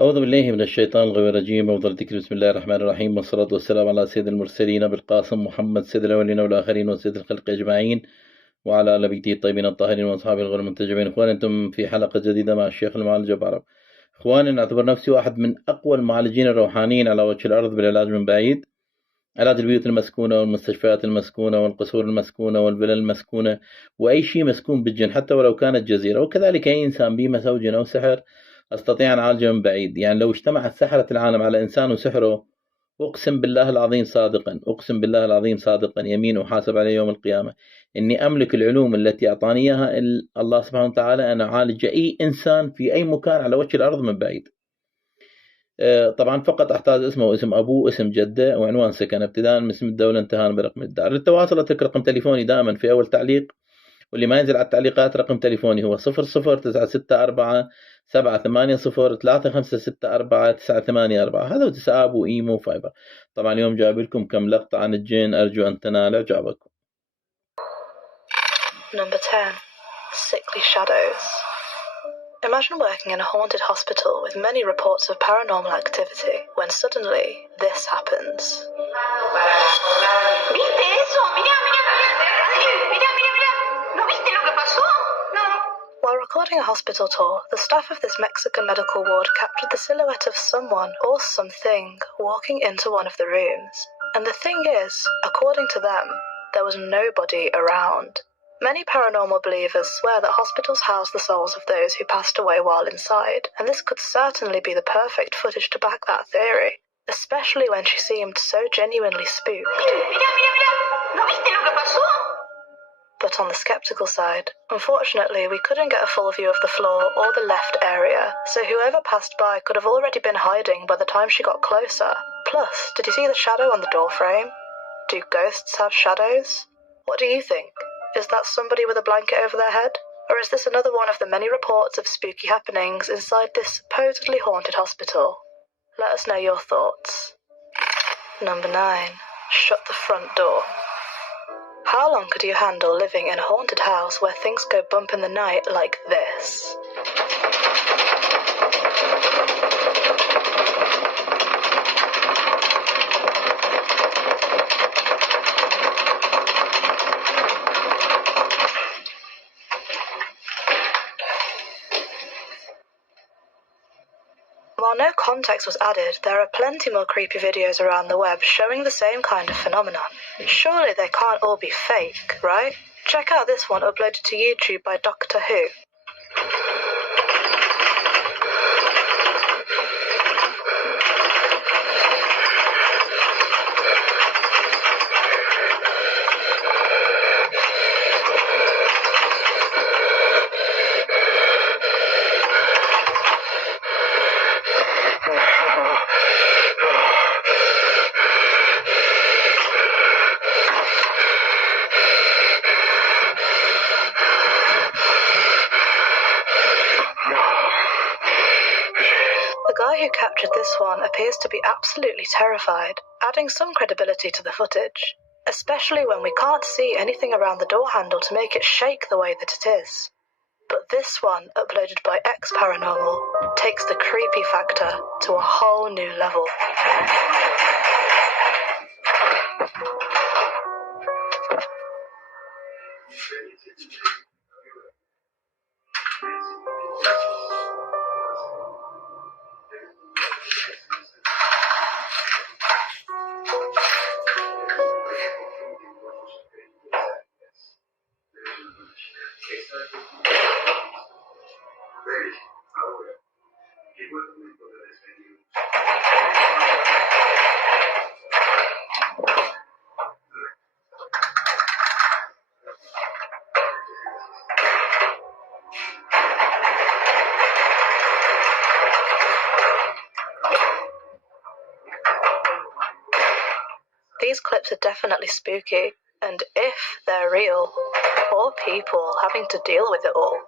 أعوذ بالله من الشيطان الغوي الرجيم. أفضل الذكر بسم الله الرحمن الرحيم، والصلاة والسلام على سيد المرسلين بالقاسم محمد سيد الأولين والآخرين وسيد الخلق أجمعين، وعلى آل بيته الطيبين الطاهرين وأصحابه الغر المنتجبين. إخوان، أنتم في حلقة جديدة مع الشيخ المعالج أبو عرب. إخوان، أنا أعتبر نفسي واحد من أقوى المعالجين الروحانيين على وجه الأرض بالعلاج من بعيد، علاج البيوت المسكونة والمستشفيات المسكونة والقصور المسكونة والفلل المسكونة وأي شيء مسكون بالجن، حتى ولو كانت جزيرة، وكذلك أي إنسان به مس أو جن أو سحر أستطيع أن أعالجه من بعيد. يعني لو اجتمعت سحرة العالم على إنسان وسحره، أقسم بالله العظيم صادقا، أقسم بالله العظيم صادقا، يمين أحاسب عليه يوم القيامة، إني أملك العلوم التي أعطاني إياها الله سبحانه وتعالى أن أعالج أي إنسان في أي مكان على وجه الأرض من بعيد. طبعا فقط أحتاج اسمه واسم أبوه، اسم جده، وعنوان سكن، ابتداء من اسم الدولة انتهاء برقم الدار. للتواصل أترك رقم تليفوني دائما في أول تعليق، واللي ما ينزل على التعليقات رقم تليفوني هو 009647703564 هذا واتساب وإيمو وفايبر. طبعا اليوم جايب لكم كم لقطة عن الجن، أرجو أن تنال إعجابكم. Number 10. Sickly Shadows. Imagine working in a haunted hospital with many reports of paranormal activity when suddenly this happens. ¿Viste eso? Mira, mira, mira. Mira, mira, mira. ¿No viste lo que pasó? No. While recording a hospital tour, the staff of this Mexican medical ward captured the silhouette of someone or something walking into one of the rooms. And the thing is, according to them, there was nobody around. Many paranormal believers swear that hospitals house the souls of those who passed away while inside, and this could certainly be the perfect footage to back that theory, especially when she seemed so genuinely spooked. Mira, mira, mira. ¿No viste lo que pasó? But on the skeptical side, unfortunately, we couldn't get a full view of the floor or the left area, so whoever passed by could have already been hiding by the time she got closer. Plus, did you see the shadow on the door frame? Do ghosts have shadows? What do you think? Is that somebody with a blanket over their head? Or is this another one of the many reports of spooky happenings inside this supposedly haunted hospital? Let us know your thoughts. Number 9. Shut the front door. How long could you handle living in a haunted house where things go bump in the night like this? While no context was added, there are plenty more creepy videos around the web showing the same kind of phenomenon. Surely they can't all be fake, right? Check out this one uploaded to YouTube by Doctor Who. The guy who captured this one appears to be absolutely terrified, adding some credibility to the footage, especially when we can't see anything around the door handle to make it shake the way that it is. But this one, uploaded by X Paranormal, takes the creepy factor to a whole new level. These clips are definitely spooky, and if they're real, poor people having to deal with it all.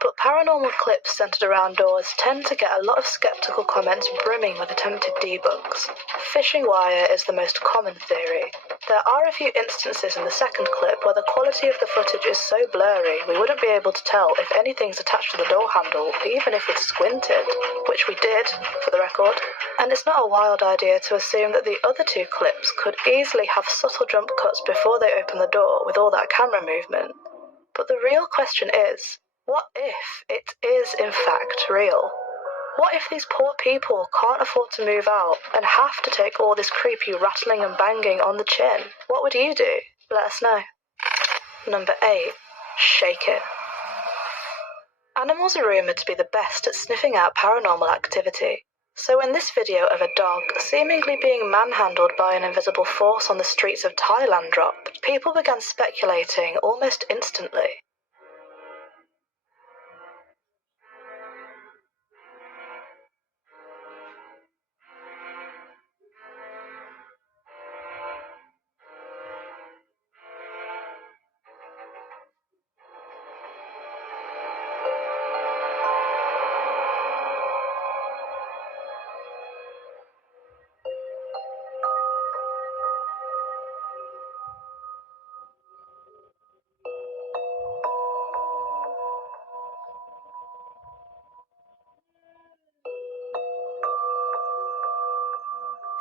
But paranormal clips centered around doors tend to get a lot of skeptical comments brimming with attempted debugs. Fishing wire is the most common theory. There are a few instances in the second clip where the quality of the footage is so blurry we wouldn't be able to tell if anything's attached to the door handle, even if we squinted, which we did, for the record. And it's not a wild idea to assume that the other two clips could easily have subtle jump cuts before they open the door with all that camera movement. But the real question is, what if it is in fact real? What if these poor people can't afford to move out and have to take all this creepy rattling and banging on the chin? What would you do? Let us know. Number 8. Shake it. Animals are rumoured to be the best at sniffing out paranormal activity. So in this video of a dog seemingly being manhandled by an invisible force on the streets of Thailand dropped, people began speculating almost instantly.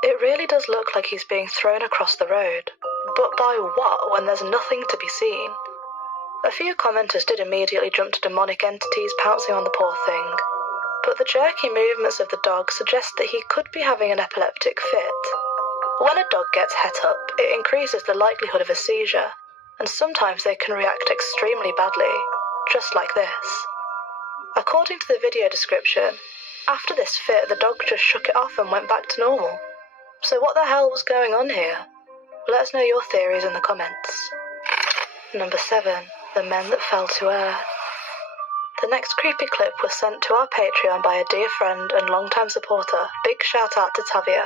It really does look like he's being thrown across the road. But by what when there's nothing to be seen? A few commenters did immediately jump to demonic entities pouncing on the poor thing, but the jerky movements of the dog suggest that he could be having an epileptic fit. When a dog gets het up, it increases the likelihood of a seizure, and sometimes they can react extremely badly, just like this. According to the video description, after this fit, the dog just shook it off and went back to normal. So what the hell was going on here? Let us know your theories in the comments. Number 7. The Men That Fell to Earth. The next creepy clip was sent to our Patreon by a dear friend and longtime supporter. Big shout out to Tavia.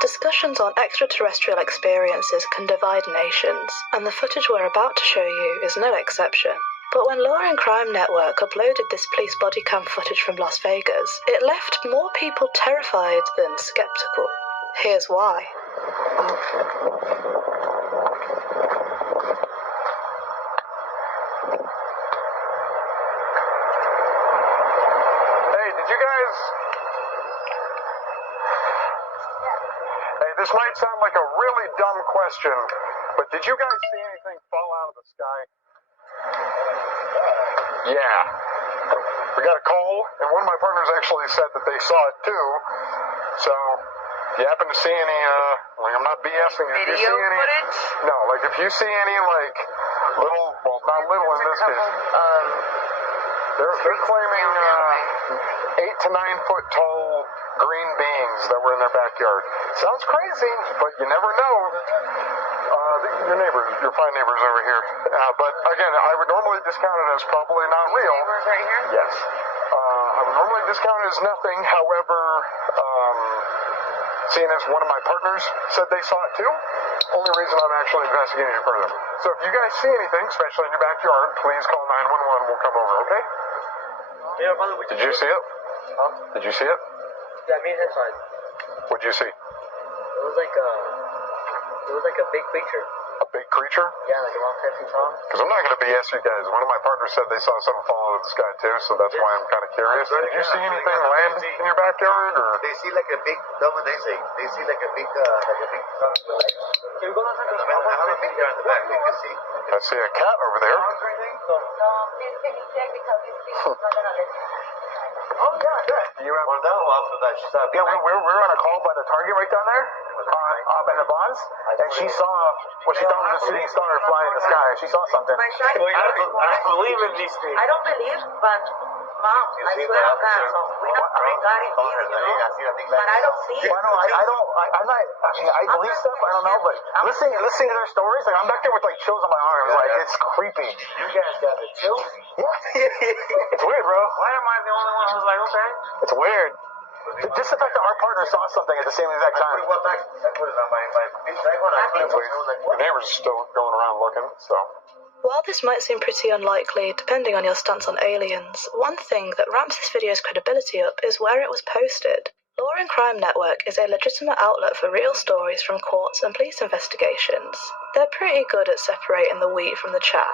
Discussions on extraterrestrial experiences can divide nations, and the footage we're about to show you is no exception. But when Law and Crime Network uploaded this police body cam footage from Las Vegas, it left more people terrified than skeptical. Here's why. This might sound like a really dumb question, but did you guys see anything fall out of the sky? Yeah. We got a call, and one of my partners actually said that they saw it too. So, if you happen to see any, I'm not BSing you. If you see any, footage? No, if you see any, little, well, not little in this case. They're claiming 8 to 9 foot tall green beings that were in their backyard. Sounds crazy, but you never know. Your fine neighbors over here. But again, I would normally discount it as probably not real. Neighbors right here? Yes. I would normally discount it as nothing. However, seeing as one of my partners said they saw it too, only reason I'm actually investigating it further. So if you guys see anything, especially in your backyard, please call 911. We'll come over, okay? Yeah, brother, Did you see it? Huh? Did you see it? Yeah, me and his side. What'd you see? It was like a big creature. A big creature? Yeah, like around 10 feet tall. Because I'm not going to BS you guys. One of my partners said they saw something fall out of the sky too, so that's why I'm kind of curious. Did you see anything land in your backyard, or? They see like a big, that's what they say. They see like a big something with legs. Can we go outside? I have a picture in the back, you can see. I see a cat over there. Can you check because it's not gonna let me. Oh, yeah, good. You have Well, that after that, she said. Yeah, we were on a call by the Target right down there, by the bonds, and she saw what she thought was a shooting star fly in the sky. She saw something. My side, I believe in these things. I don't believe, but Mom, I swear to God, so we're not praying God in peace, but I don't see it. Well, no, I'm not. I believe stuff. I don't know, but listening to their stories, I'm back there with chills on my arms. It's creepy. You guys got the chills? Yeah, it's weird, bro. Why am I the only one who's like, okay? It's weird. Just the fact that our partner saw something at the same exact time. I put it on my big iPhone. The neighbors are still going around looking, so. While this might seem pretty unlikely, depending on your stance on aliens, one thing that ramps this video's credibility up is where it was posted. Law and Crime Network is a legitimate outlet for real stories from courts and police investigations. They're pretty good at separating the wheat from the chaff,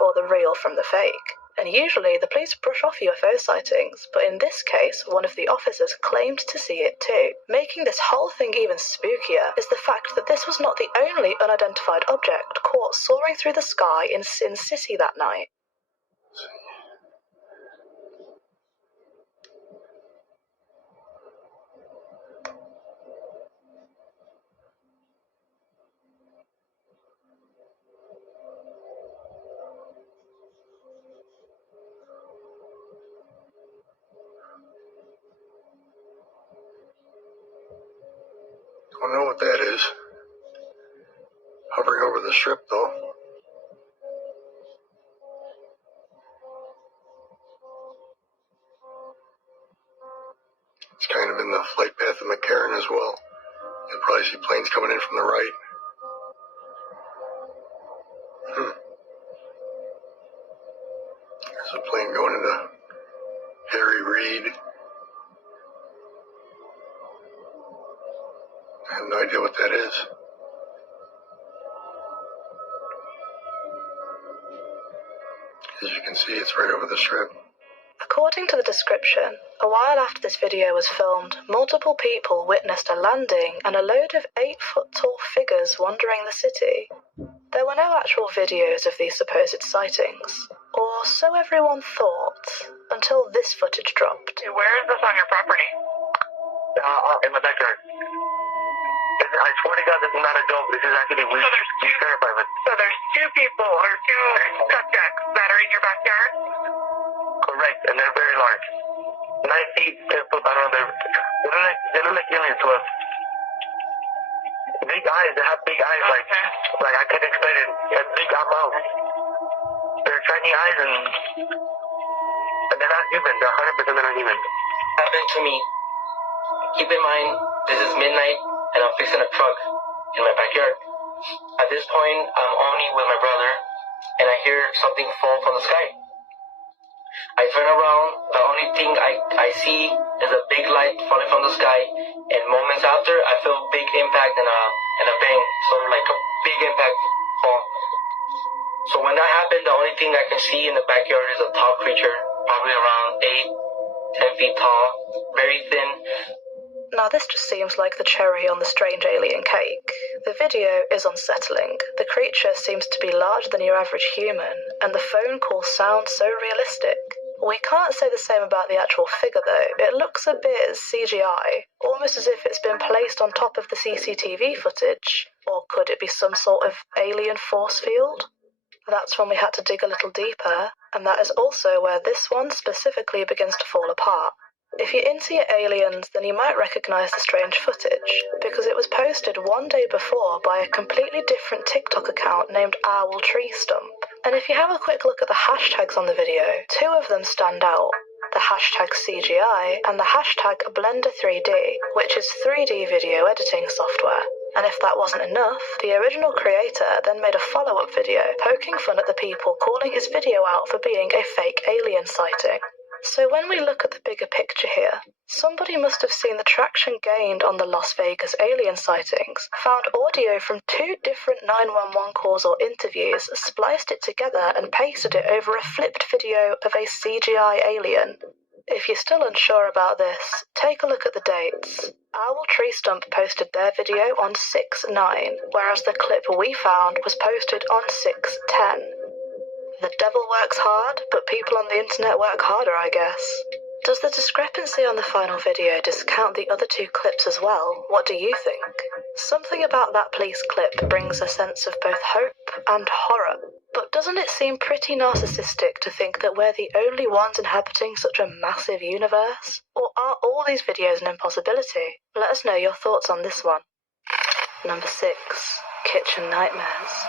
or the real from the fake. And usually the police brush off UFO sightings, but in this case, one of the officers claimed to see it too. Making this whole thing even spookier is the fact that this was not the only unidentified object caught soaring through the sky in Sin City that night. Don't know what that is. Hovering over the strip, though. It's kind of in the flight path of McCarran as well. You'll probably see planes coming in from the right. There's a plane going into Harry Reid. I have no idea what that is. As you can see, it's right over the strip. According to the description, a while after this video was filmed, multiple people witnessed a landing and a load of 8-foot-tall figures wandering the city. There were no actual videos of these supposed sightings, or so everyone thought, until this footage dropped. Where is this on your property? In my backyard. I swear to God, this is not a joke. This is actually weird. So terrified of it. So there's two people or two subjects that are in your backyard? Correct, and they're very large. 9 feet, 10 foot, I don't know. They look like aliens to us. Big eyes, they have big eyes, Okay. like I can't explain it. They have big mouths. They're shiny eyes, and they're not human. They're 100% not human. Happened to me. Keep in mind, this is midnight, and I'm fixing a truck in my backyard. At this point, I'm only with my brother, and I hear something fall from the sky. I turn around, the only thing I see is a big light falling from the sky, and moments after, I feel a big impact and a bang, sort of like a big impact fall. So when that happened, the only thing I can see in the backyard is a tall creature, probably around 8-10 feet tall, very thin. Now this just seems like the cherry on the strange alien cake. The video is unsettling. The creature seems to be larger than your average human, and the phone call sounds so realistic. We can't say the same about the actual figure though. It looks a bit CGI, almost as if it's been placed on top of the CCTV footage. Or could it be some sort of alien force field? That's when we had to dig a little deeper, and that is also where this one specifically begins to fall apart. If you're into your aliens, then you might recognise the strange footage, because it was posted one day before by a completely different TikTok account named Owl Tree Stump. And if you have a quick look at the hashtags on the video, two of them stand out. The hashtag CGI and the hashtag Blender3D, which is 3D video editing software. And if that wasn't enough, the original creator then made a follow-up video poking fun at the people calling his video out for being a fake alien sighting. So when we look at the bigger picture here, somebody must have seen the traction gained on the Las Vegas alien sightings, found audio from two different 911 calls or interviews, spliced it together and pasted it over a flipped video of a CGI alien. If you're still unsure about this, take a look at the dates. Owl Tree Stump posted their video on 6/9, whereas the clip we found was posted on 6/10. The devil works hard, but people on the internet work harder, I guess. Does the discrepancy on the final video discount the other two clips as well? What do you think? Something about that police clip brings a sense of both hope and horror. But doesn't it seem pretty narcissistic to think that we're the only ones inhabiting such a massive universe? Or are all these videos an impossibility? Let us know your thoughts on this one. Number 6. Kitchen Nightmares.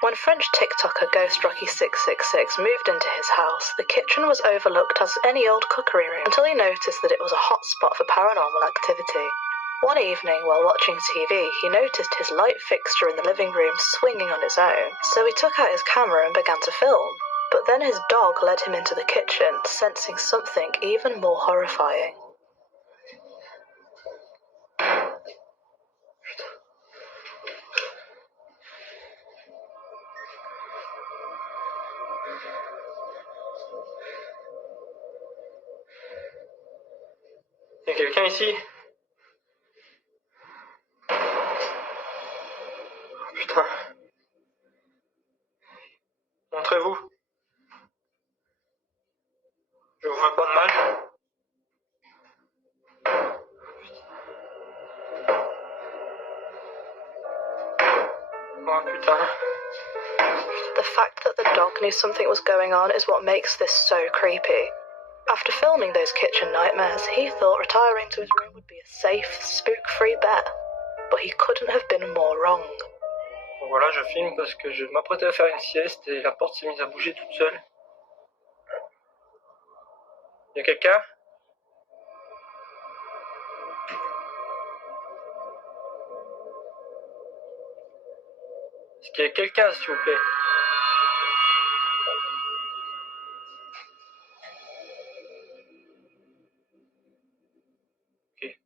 When French TikToker Ghost Rocky 666 moved into his house, the kitchen was overlooked as any old cookery room until he noticed that it was a hotspot for paranormal activity. One evening, while watching TV, he noticed his light fixture in the living room swinging on its own, so he took out his camera and began to film. But then his dog led him into the kitchen, sensing something even more horrifying. Y a quelqu'un ici? Putain. Montrez-vous. Je vous veux pas de mal. Oh putain. The fact that the dog knew something was going on is what makes this so creepy. After filming those kitchen nightmares, he thought retiring to his room would be a safe, spook-free bet. But he couldn't have been more wrong. Bon voilà, je filme parce que je m'apprêtais à faire une sieste et la porte s'est mise à bouger toute seule. Y a quelqu'un? Est-ce qu'il y a quelqu'un, s'il vous plaît? Ok.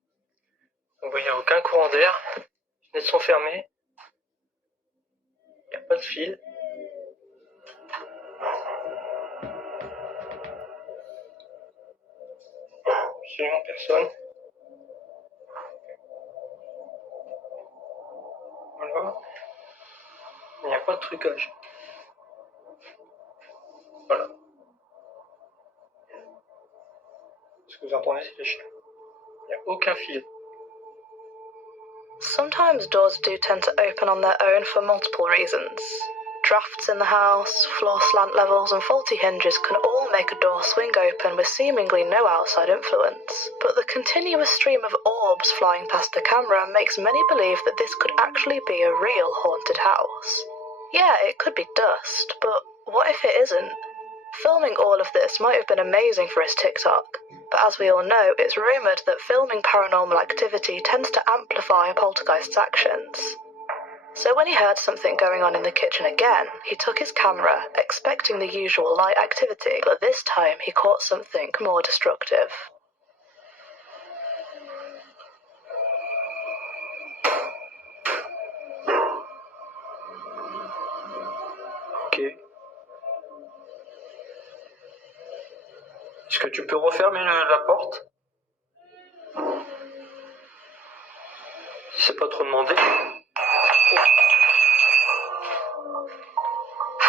On voit, il n'y a aucun courant d'air. Les fenêtres sont fermées. Il n'y a pas de fil. Absolument personne. Voilà. Il n'y a pas de trucage. Voilà. Ce que vous entendez, c'est les chiens. Il n'y a aucun fil. Sometimes doors do tend to open on their own for multiple reasons. Drafts in the house, floor slant levels, and faulty hinges can all make a door swing open with seemingly no outside influence. But the continuous stream of orbs flying past the camera makes many believe that this could actually be a real haunted house. Yeah, it could be dust, but what if it isn't? Filming all of this might have been amazing for his TikTok, but as we all know, it's rumoured that filming paranormal activity tends to amplify a poltergeist's actions. So when he heard something going on in the kitchen again, he took his camera, expecting the usual light activity, but this time he caught something more destructive. Ok. Est-ce que tu peux refermer la porte? Si c'est pas trop demandé.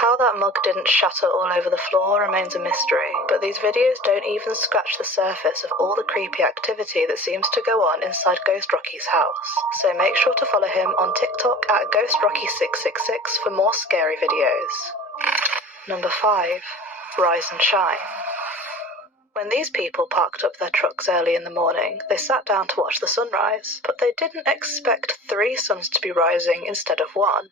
How that mug didn't shatter all over the floor remains a mystery, but these videos don't even scratch the surface of all the creepy activity that seems to go on inside Ghost Rocky's house. So make sure to follow him on TikTok at GhostRocky666 for more scary videos. Number 5. Rise and Shine. When these people parked up their trucks early in the morning, they sat down to watch the sunrise, but they didn't expect 3 suns to be rising instead of 1.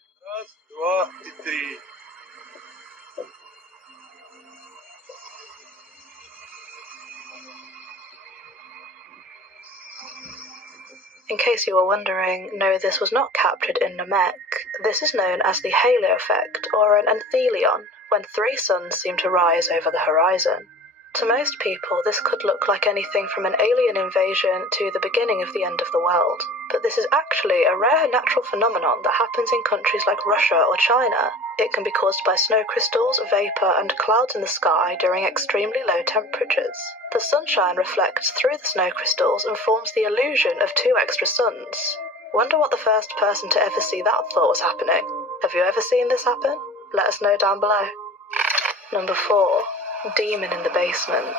In case you were wondering, no, this was not captured in Namek. This is known as the halo effect, or an enthelion, when 3 suns seem to rise over the horizon. To most people, this could look like anything from an alien invasion to the beginning of the end of the world. But this is actually a rare natural phenomenon that happens in countries like Russia or China. It can be caused by snow crystals, vapor, and clouds in the sky during extremely low temperatures. The sunshine reflects through the snow crystals and forms the illusion of 2 extra suns. Wonder what the first person to ever see that thought was happening. Have you ever seen this happen? Let us know down below. Number 4. Demon in the basement.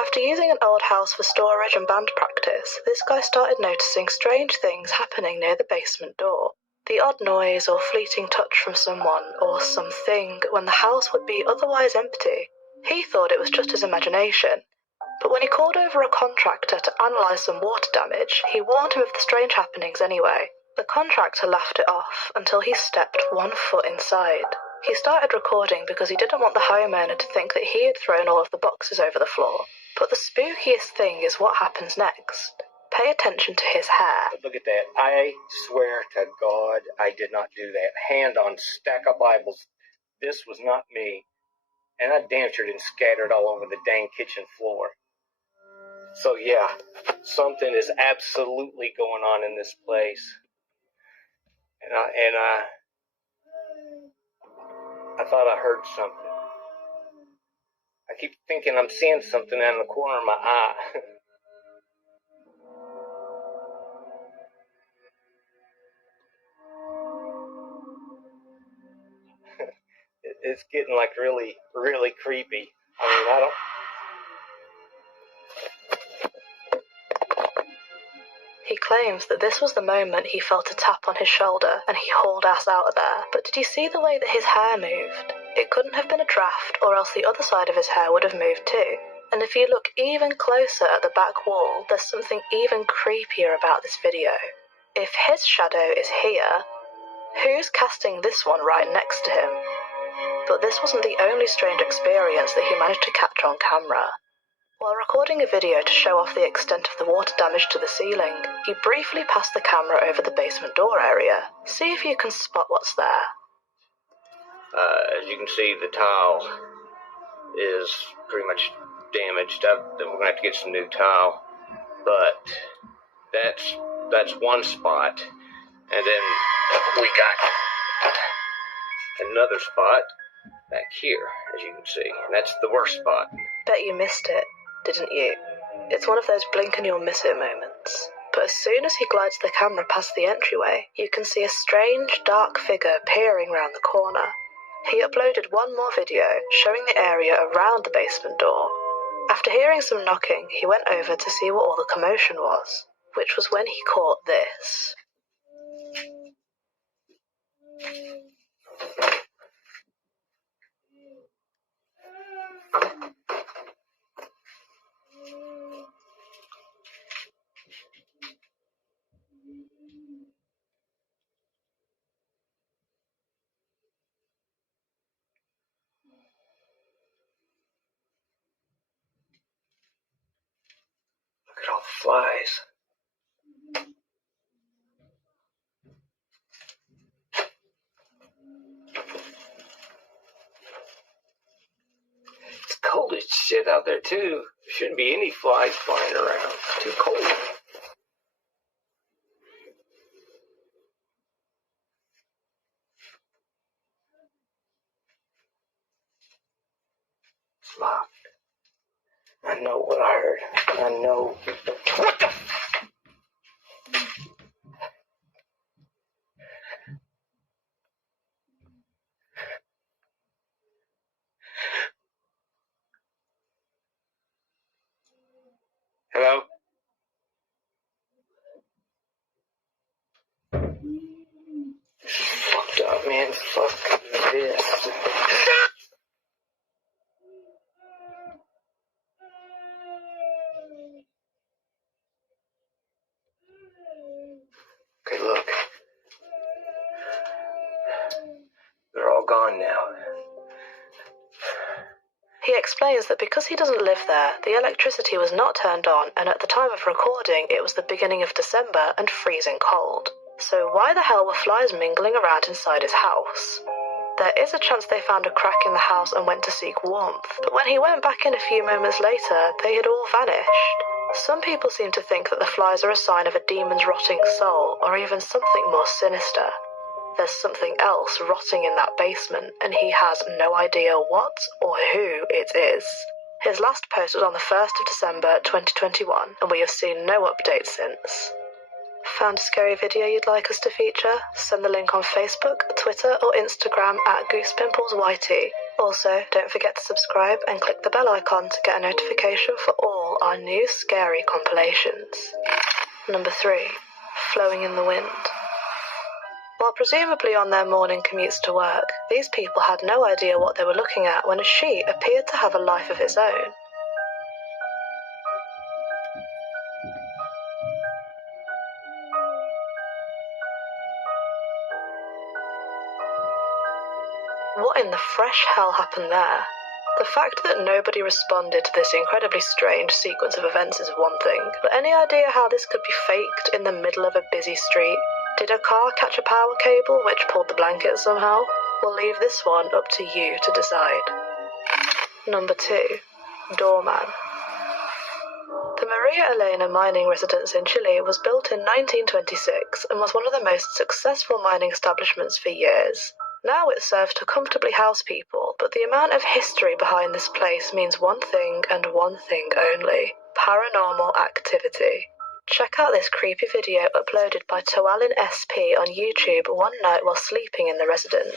After using an old house for storage and band practice, this guy started noticing strange things happening near the basement door. The odd noise or fleeting touch from someone or something when the house would be otherwise empty. He thought it was just his imagination. But when he called over a contractor to analyse some water damage, he warned him of the strange happenings anyway. The contractor laughed it off until he stepped 1 foot inside. He started recording because he didn't want the homeowner to think that he had thrown all of the boxes over the floor. But the spookiest thing is what happens next. pay attention to his hair. Look at that. I swear to God, I did not do that. Hand on stack of Bibles. This was not me. And I damn sure didn't scatter it all over the dang kitchen floor. So yeah, something is absolutely going on in this place. And I thought I heard something. I keep thinking I'm seeing something out of the corner of my eye. It's getting like really, really creepy. I mean, I don't... He claims that this was the moment he felt a tap on his shoulder and he hauled ass out of there. But did you see the way that his hair moved? It couldn't have been a draft, or else the other side of his hair would have moved too. And if you look even closer at the back wall, there's something even creepier about this video. If his shadow is here, who's casting this one right next to him? But this wasn't the only strange experience that he managed to catch on camera. While recording a video to show off the extent of the water damage to the ceiling, he briefly passed the camera over the basement door area. See if you can spot what's there. As you can see, the tile is pretty much damaged. We're going to have to get some new tile. But that's one spot. And then we got another spot back here, as you can see. And that's the worst spot. Bet you missed it, didn't you? It's one of those blink and you'll miss it moments. But as soon as he glides the camera past the entryway, you can see a strange, dark figure peering round the corner. He uploaded one more video showing the area around the basement door. After hearing some knocking, he went over to see what all the commotion was, which was when he caught this. Look at all the flies. It's cold as shit out there, too. There shouldn't be any flies flying around. It's too cold. It's locked. I know what I heard. I know. What the? Hello? Fucked up, man. Fuck this. Okay, look. They're all gone now. He explains that because he doesn't live there, the electricity was not turned on, and at the time of recording it was the beginning of December and freezing cold. So why the hell were flies mingling around inside his house? There is a chance they found a crack in the house and went to seek warmth, but when he went back in a few moments later, they had all vanished. Some people seem to think that the flies are a sign of a demon's rotting soul, or even something more sinister. There's something else rotting in that basement, and he has no idea what or who it is. His last post was on the 1st of December 2021, and we have seen no updates since. Found a scary video you'd like us to feature? Send the link on Facebook, Twitter or Instagram at GoosePimplesYT. Also, don't forget to subscribe and click the bell icon to get a notification for all our new scary compilations. Number 3. Flowing in the wind. While presumably on their morning commutes to work, these people had no idea what they were looking at when a sheet appeared to have a life of its own. What in the fresh hell happened there? The fact that nobody responded to this incredibly strange sequence of events is one thing, but any idea how this could be faked in the middle of a busy street? Did a car catch a power cable which pulled the blanket somehow? We'll leave this one up to you to decide. Number 2. Doorman. The Maria Elena mining residence in Chile was built in 1926 and was one of the most successful mining establishments for years. Now it serves to comfortably house people, but the amount of history behind this place means one thing and one thing only: paranormal activity. Check out this creepy video uploaded by Toalin SP on YouTube one night while sleeping in the residence.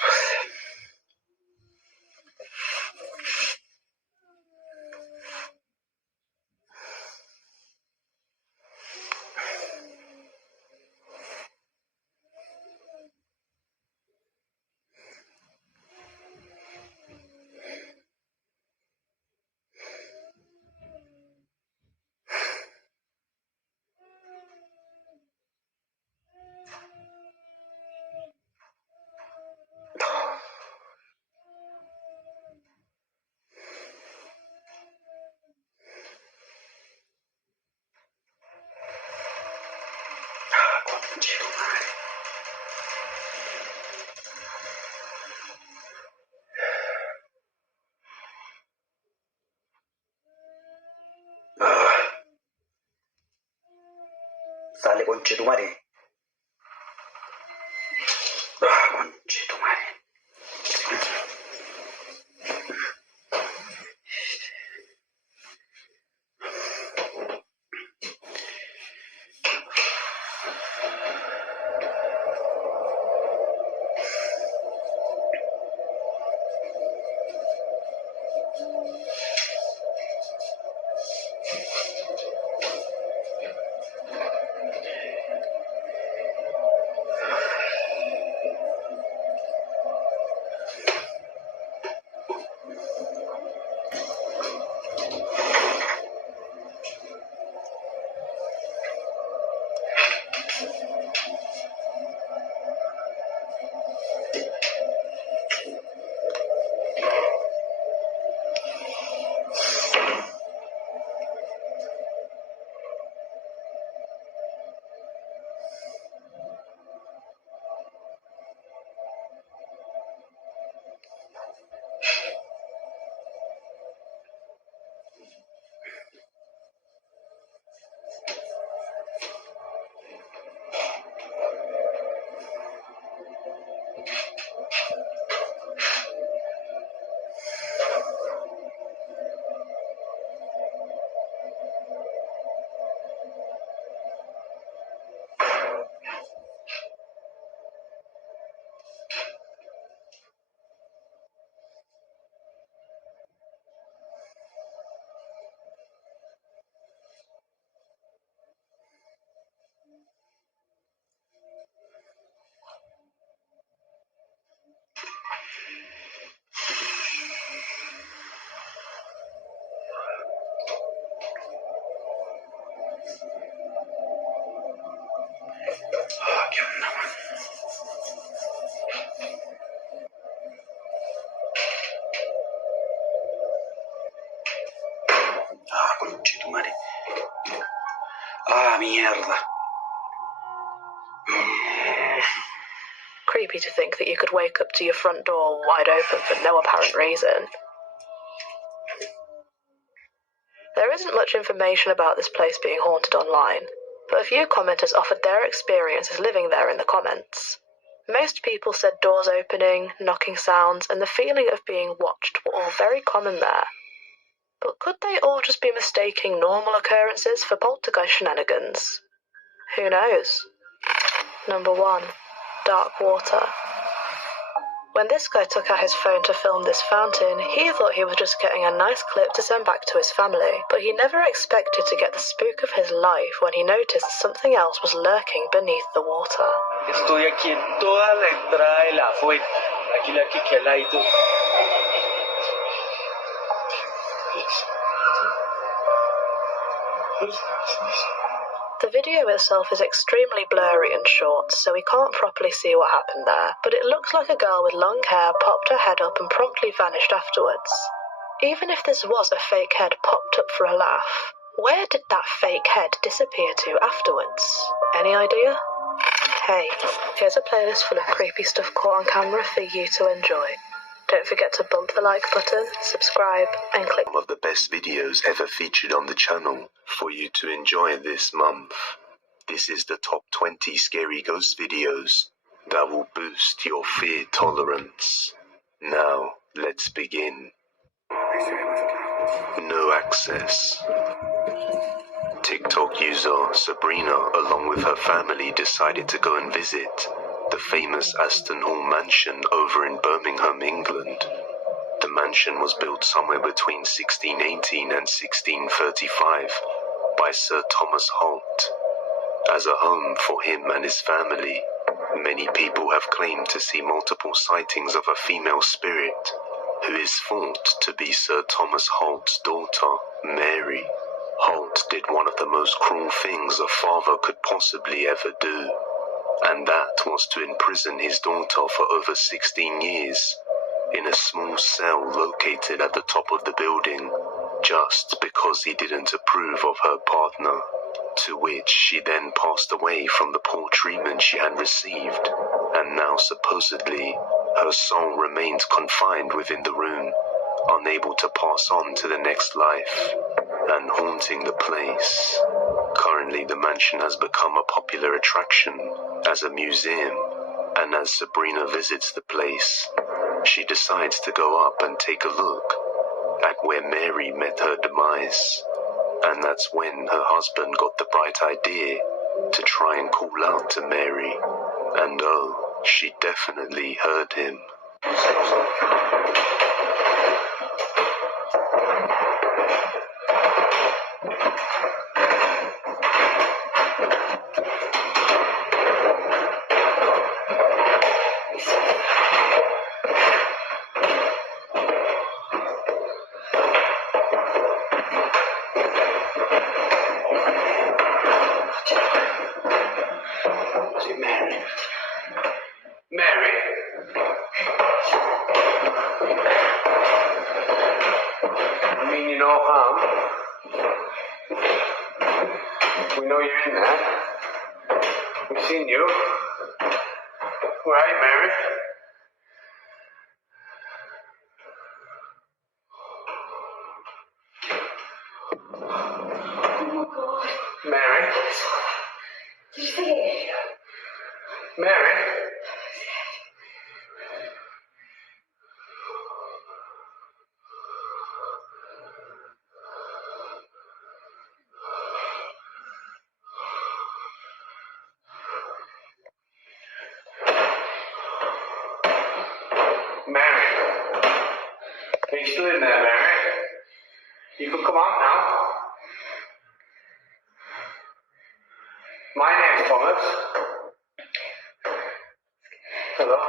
Sale conchetumare. Conchetumare. Conchetumare. Mierda. Creepy to think that you could wake up to your front door wide open for no apparent reason. There isn't much information about this place being haunted online, but a few commenters offered their experiences living there in the comments. Most people said doors opening, knocking sounds, and the feeling of being watched were all very common there. But could they all just be mistaking normal occurrences for poltergeist shenanigans? Who knows? Number 1. Dark water. When this guy took out his phone to film this fountain, he thought he was just getting a nice clip to send back to his family, but he never expected to get the spook of his life when he noticed something else was lurking beneath the water. Estoy aquí en toda la entrada de la fuente. Aquí la que queda al ladito. The video itself is extremely blurry and short, so we can't properly see what happened there, but it looks like a girl with long hair popped her head up and promptly vanished afterwards. Even if this was a fake head popped up for a laugh, where did that fake head disappear to afterwards? Any idea? Hey, here's a playlist full of creepy stuff caught on camera for you to enjoy. Don't forget to bump the like button, subscribe, and click. Some of the best videos ever featured on the channel for you to enjoy this month. This is the top 20 scary ghost videos that will boost your fear tolerance. Now, let's begin. No access. TikTok user Sabrina, along with her family, decided to go and visit the famous Aston Hall mansion over in Birmingham, England. The mansion was built somewhere between 1618 and 1635 by Sir Thomas Holt as a home for him and his family. Many people have claimed to see multiple sightings of a female spirit who is thought to be Sir Thomas Holt's daughter, Mary. Holt did one of the most cruel things a father could possibly ever do, and that was to imprison his daughter for over 16 years in a small cell located at the top of the building, just because he didn't approve of her partner, to which she then passed away from the poor treatment she had received, and now supposedly her soul remains confined within the room, unable to pass on to the next life, and haunting the place. Currently, the mansion has become a popular attraction as a museum, and as Sabrina visits the place, she decides to go up and take a look at where Mary met her demise. And that's when her husband got the bright idea to try and call out to Mary. And oh, she definitely heard him. Mary? I mean you no harm. We know you're in there. We've seen you. Where are you, Mary? Oh God. Mary? Did you see it? Mary? Mary? Are you still in there, Mary? You can come out now. My name's Thomas. Hello.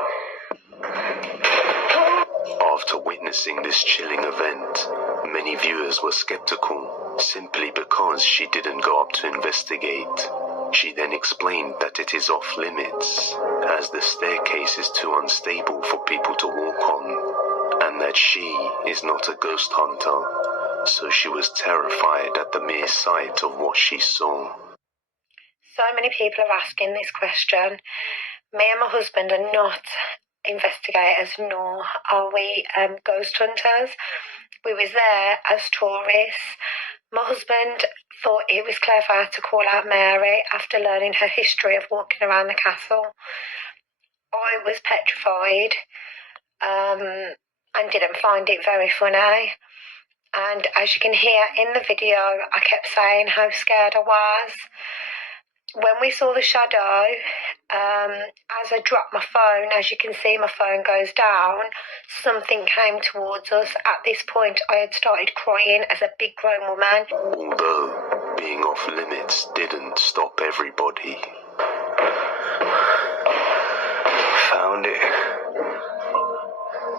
After witnessing this chilling event, many viewers were skeptical simply because she didn't go up to investigate. She then explained that it is off limits, as the staircase is too unstable for people to walk on, and that she is not a ghost hunter, so she was terrified at the mere sight of what she saw. So many people are asking this question. Me and my husband are not investigators, nor are we ghost hunters. We was there as tourists. My husband thought it was clever to call out Mary after learning her history of walking around the castle. I was petrified and didn't find it very funny. And as you can hear in the video, I kept saying how scared I was. When we saw the shadow, as I dropped my phone, as you can see my phone goes down, something came towards us. At this point, I had started crying as a big grown woman. Although being off limits didn't stop everybody. Found it.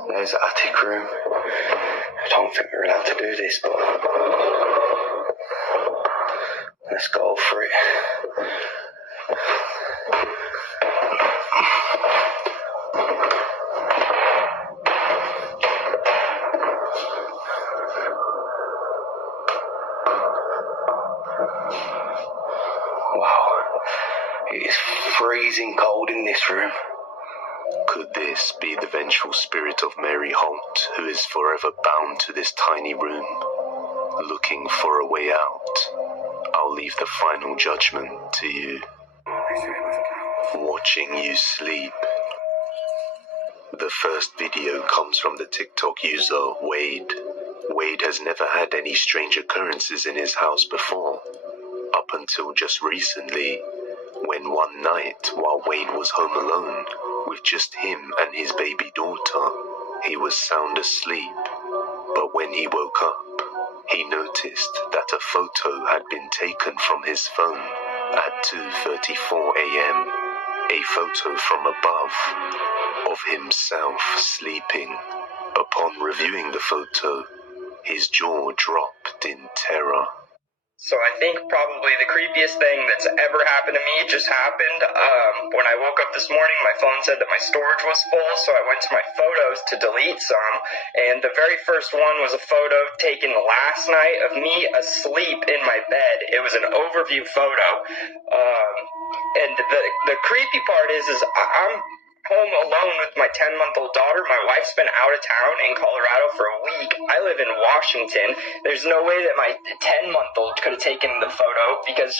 There's the attic room. I don't think we're allowed to do this, but let's go for it. It is freezing cold in this room. Could this be the vengeful spirit of Mary Holt, who is forever bound to this tiny room, looking for a way out? I'll leave the final judgment to you. Watching you sleep. The first video comes from the TikTok user Wade. Wade has never had any strange occurrences in his house before, up until just recently, when one night while Wade was home alone, with just him and his baby daughter, he was sound asleep. But when he woke up, he noticed that a photo had been taken from his phone at 2:34 a.m. A photo from above of himself sleeping. Upon reviewing the photo, his jaw dropped in terror. So I think probably the creepiest thing that's ever happened to me just happened. When I woke up this morning, my phone said that my storage was full, so I went to my photos to delete some, and the very first one was a photo taken last night of me asleep in my bed. It was an overview photo. And the creepy part is I'm home alone with my 10-month-old daughter. My wife's been out of town in Colorado for a week. I live in Washington. There's no way that my 10-month-old could have taken the photo because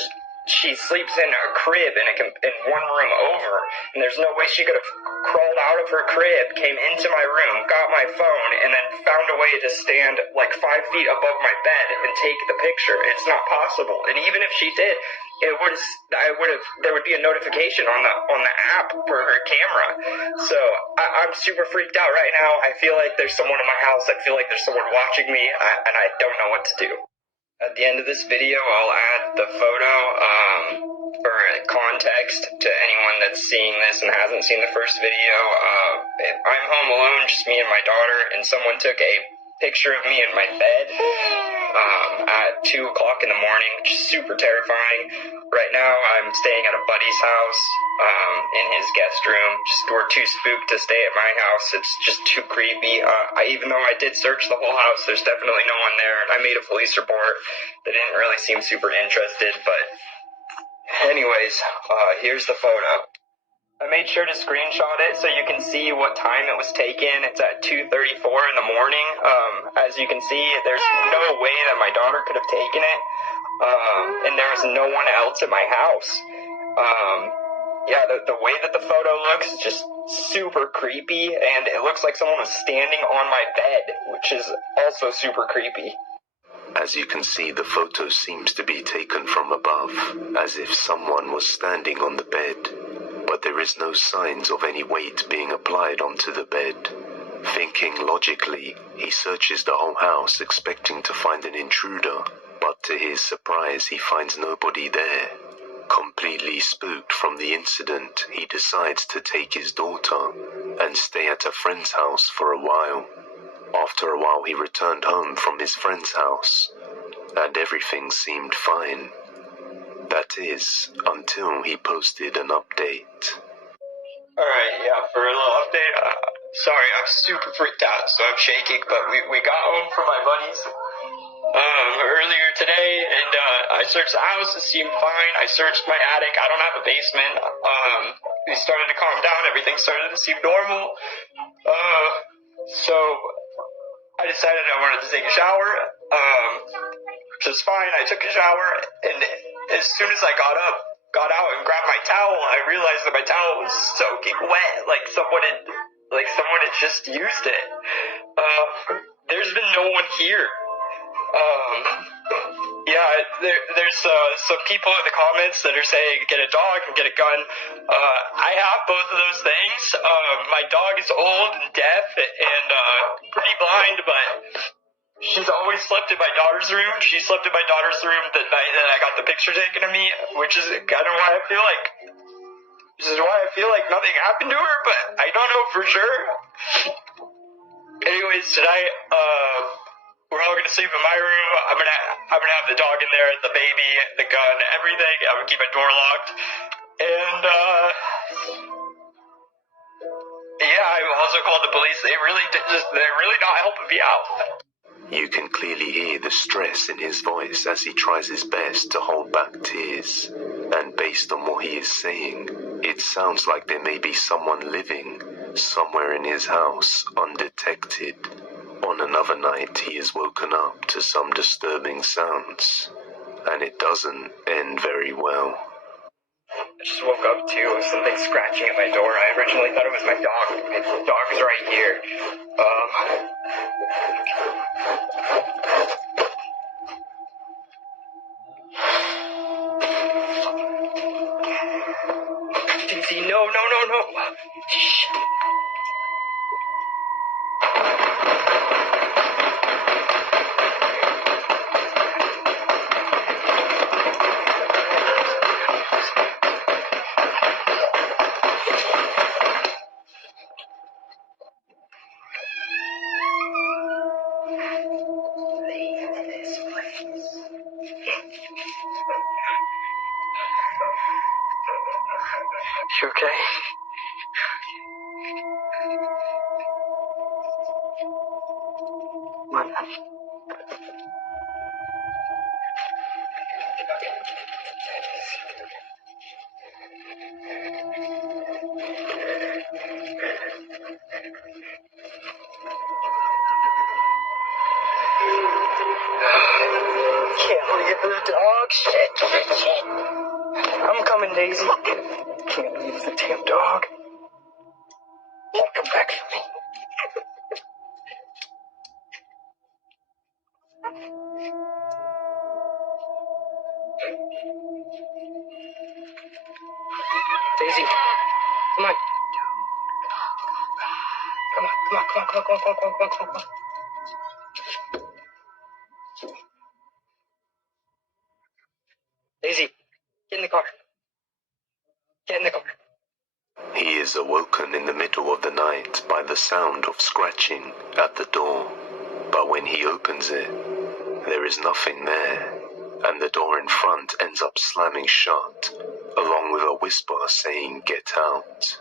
she sleeps in her crib in one room over, and there's no way she could have crawled out of her crib, came into my room, got my phone, and then found a way to stand like 5 feet above my bed and take the picture. It's not possible. And even if she did, there would be a notification on the app for her camera. So I'm super freaked out right now. I feel like there's someone in my house. I feel like there's someone watching me, and I don't know what to do. At the end of this video, I'll add the photo for context to anyone that's seeing this and hasn't seen the first video. I'm home alone, just me and my daughter, and someone took a picture of me in my bed at 2 o'clock in the morning, which is super terrifying. Right now, I'm staying at a buddy's house in his guest room. We're too spooked to stay at my house. It's just too creepy. Even though I did search the whole house, there's definitely no one there. And I made a police report. They didn't really seem super interested. But anyways, here's the photo. I made sure to screenshot it so you can see what time it was taken. It's at 2:34 in the morning. As you can see, there's no way that my daughter could have taken it. And there was no one else at my house. Yeah, the way that the photo looks is just super creepy, and it looks like someone was standing on my bed, which is also super creepy. As you can see, the photo seems to be taken from above, as if someone was standing on the bed, but there is no signs of any weight being applied onto the bed. Thinking logically, he searches the whole house expecting to find an intruder, but to his surprise he finds nobody there. Completely spooked from the incident, he decides to take his daughter and stay at a friend's house for a while. After a while he returned home from his friend's house, and everything seemed fine. That is, until he posted an update. Alright, yeah, for a little update, sorry, I'm super freaked out, so I'm shaking, but we got home from my buddies earlier today, and I searched the house, it seemed fine. I searched my attic, I don't have a basement. We started to calm down, everything started to seem normal. So I decided I wanted to take a shower, which is fine. I took a shower, and as soon as I got out and grabbed my towel, I realized that my towel was soaking wet, like someone had just used it. There's been no one here. There's some people in the comments that are saying get a dog and get a gun. I have both of those things. My dog is old and deaf and pretty blind, but she's always slept in my daughter's room. She slept in my daughter's room the night that I got the picture taken of me, which is kind of why I feel like nothing happened to her, but I don't know for sure. Anyways, tonight, we're all gonna sleep in my room. I'm gonna have the dog in there, the baby, the gun, everything. I'm gonna keep my door locked. And I also called the police. They're really not helping me out. You can clearly hear the stress in his voice as he tries his best to hold back tears. and based on what he is saying, it sounds like there may be someone living somewhere in his house undetected. On another night, he is woken up to some disturbing sounds, and it doesn't end very well. I just woke up to something scratching at my door. I originally thought it was my dog. My dog's right here. Daisy, no. Shh. You okay? Come on. Can't leave the dog. Shit. I'm coming, Daisy. Can't leave the damn dog. Come back for me. Daisy, come on. Come on. Daisy, get in the car. He is awoken in the middle of the night by the sound of scratching at the door, but when he opens it, there is nothing there, and the door in front ends up slamming shut, along with a whisper saying, "Get out."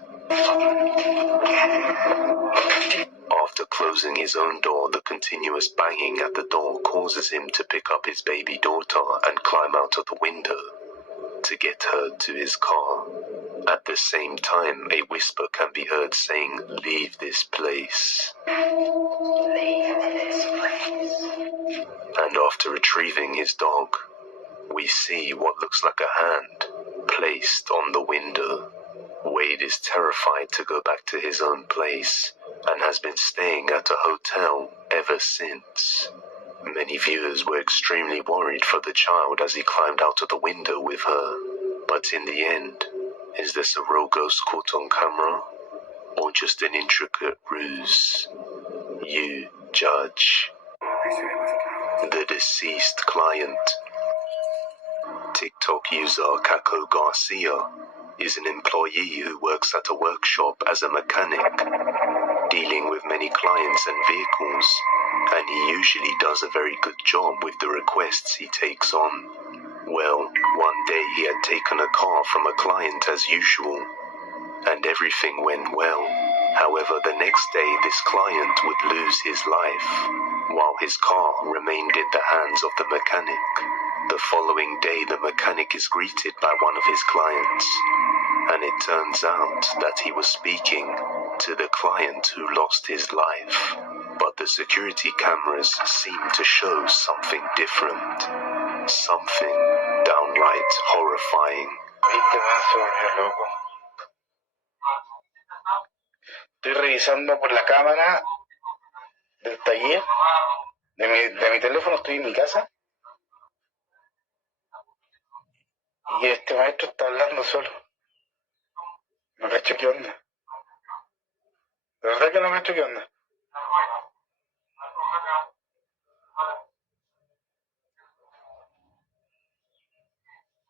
After closing his own door, the continuous banging at the door causes him to pick up his baby daughter and climb out of the window to get her to his car. At the same time, a whisper can be heard saying, "Leave this place." And after retrieving his dog, we see what looks like a hand placed on the window. Wade is terrified to go back to his own place and has been staying at a hotel ever since. Many viewers were extremely worried for the child as he climbed out of the window with her. But in the end, is this a real ghost caught on camera, or just an intricate ruse? You judge. The deceased client, TikTok user Kako Garcia, is an employee who works at a workshop as a mechanic, dealing with many clients and vehicles, and he usually does a very good job with the requests he takes on. Well, one day he had taken a car from a client as usual, and everything went well. However, the next day this client would lose his life, while his car remained in the hands of the mechanic. The following day, the mechanic is greeted by one of his clients, and it turns out that he was speaking to the client who lost his life. But the security cameras seem to show something different, something downright horrifying. Estoy revisando por la cámara del taller de mi teléfono, estoy en mi casa, y este maestro está hablando solo. No cacho qué onda. De verdad que no cacho qué onda.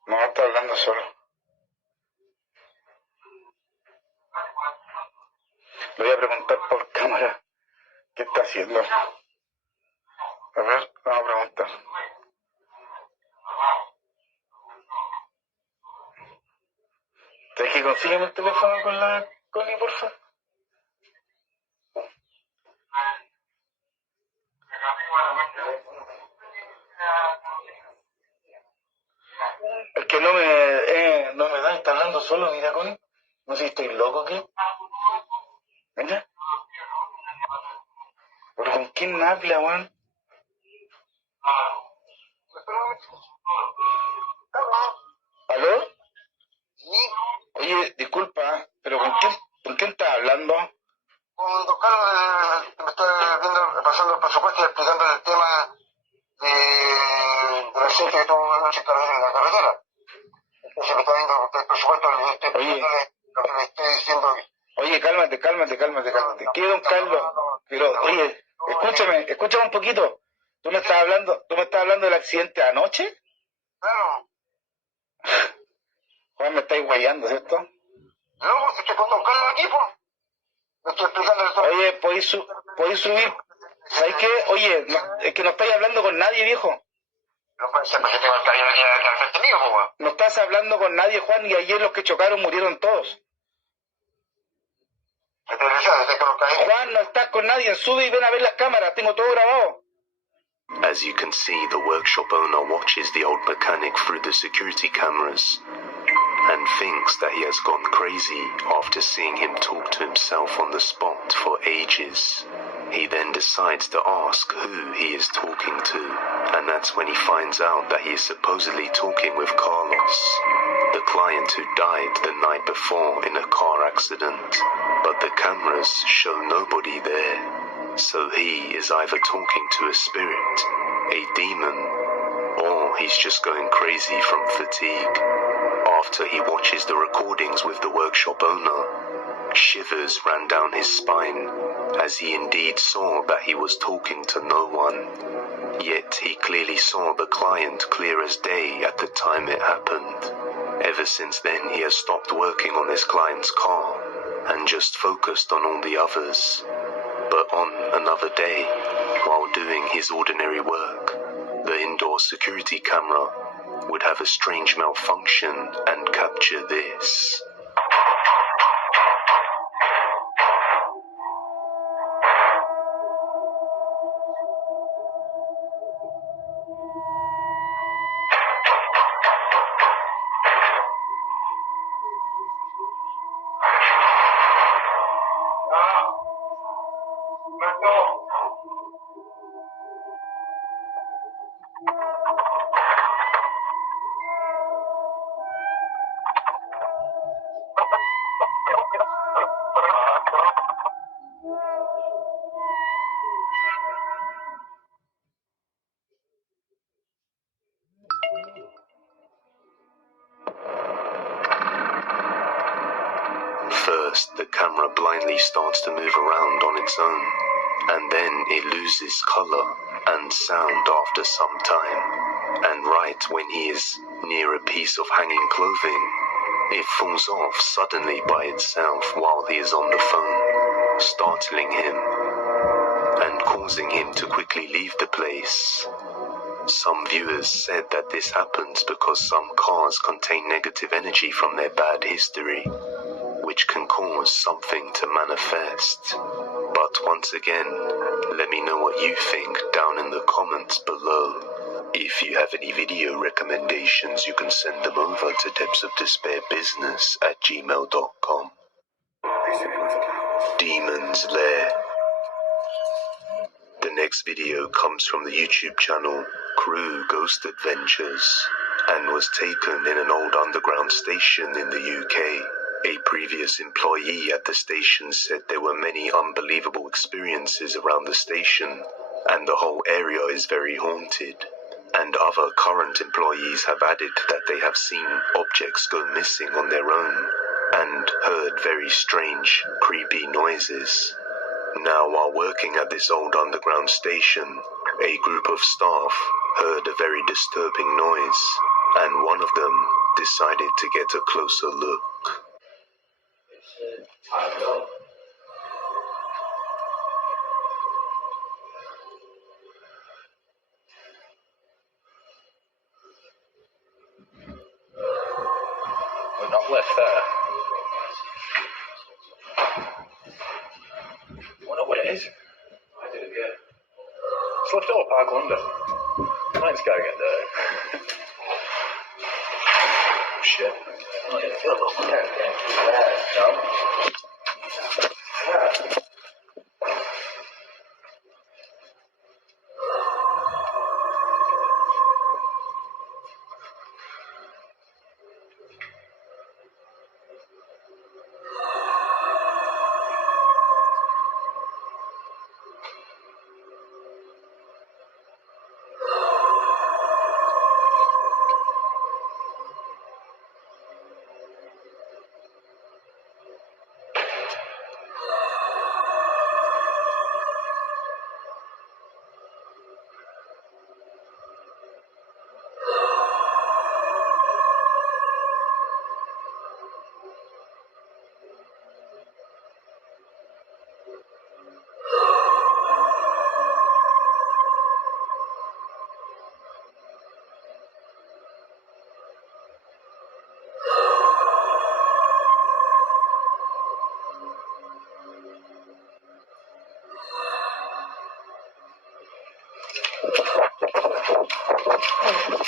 No, está hablando solo. Le voy a preguntar por cámara qué está haciendo. A ver, vamos a preguntar. ¿Tienes que consígueme el teléfono con la Connie, porfa? Es que no me... está hablando solo, mira, Connie. No sé si estoy loco, ¿qué? Mira. ¿Pero con quién habla, weón? ¿Aló? Oye, disculpa, pero ¿con quién estás hablando? Con don Carlos, me estoy viendo, pasando el presupuesto y explicando el tema del accidente que tuvo anoche en la carretera. Entonces me está viendo el presupuesto, le estoy explicándole lo que le estoy diciendo. Oye, cálmate. ¿Qué, don Carlos? Pero, oye, escúchame un poquito. ¿Tú me estás hablando del accidente de anoche? Claro. Juan, me estáis guayando, ¿cierto? No, pues estoy con don Carlos aquí, pues. Me estoy explicando el tema. Oye, ¿podéis subir? ¿Sabes qué? Oye, es que no estáis hablando con nadie, viejo. No puede ser, pues yo tengo el caballero aquí al frente mío, pues, weón. No estás hablando con nadie, Juan, y ayer los que chocaron murieron todos. Juan, no estás con nadie, sube y ven a ver las cámaras, tengo todo grabado. As you can see, the workshop owner watches the old mechanic through the security cameras and thinks that he has gone crazy after seeing him talk to himself on the spot for ages. He then decides to ask who he is talking to, and that's when he finds out that he is supposedly talking with Carlos, the client who died the night before in a car accident, but the cameras show nobody there. So he is either talking to a spirit, a demon, or he's just going crazy from fatigue. After he watches the recordings with the workshop owner, shivers ran down his spine, as he indeed saw that he was talking to no one. Yet he clearly saw the client clear as day at the time it happened. Ever since then he has stopped working on his client's car, and just focused on all the others. But on another day, while doing his ordinary work, the indoor security camera would have a strange malfunction and capture this. First, the camera blindly starts to move around on its own, and then it loses color and sound after some time. And right when he is near a piece of hanging clothing, it falls off suddenly by itself while he is on the phone, startling him and causing him to quickly leave the place. Some viewers said that this happens because some cars contain negative energy from their bad history, which can cause something to manifest. But once again, let me know what you think down in the comments below. If you have any video recommendations, you can send them over to depthsofdespairbusiness@gmail.com. Demon's Lair. The next video comes from the YouTube channel Crew Ghost Adventures and was taken in an old underground station in the UK. A previous employee at the station said there were many unbelievable experiences around the station, and the whole area is very haunted. And other current employees have added that they have seen objects go missing on their own, and heard very strange, creepy noises. Now, while working at this old underground station, a group of staff heard a very disturbing noise, and one of them decided to get a closer look. We're not left there. I wonder what it is. I did again. It's left all park under. Mine's going in there. Shit.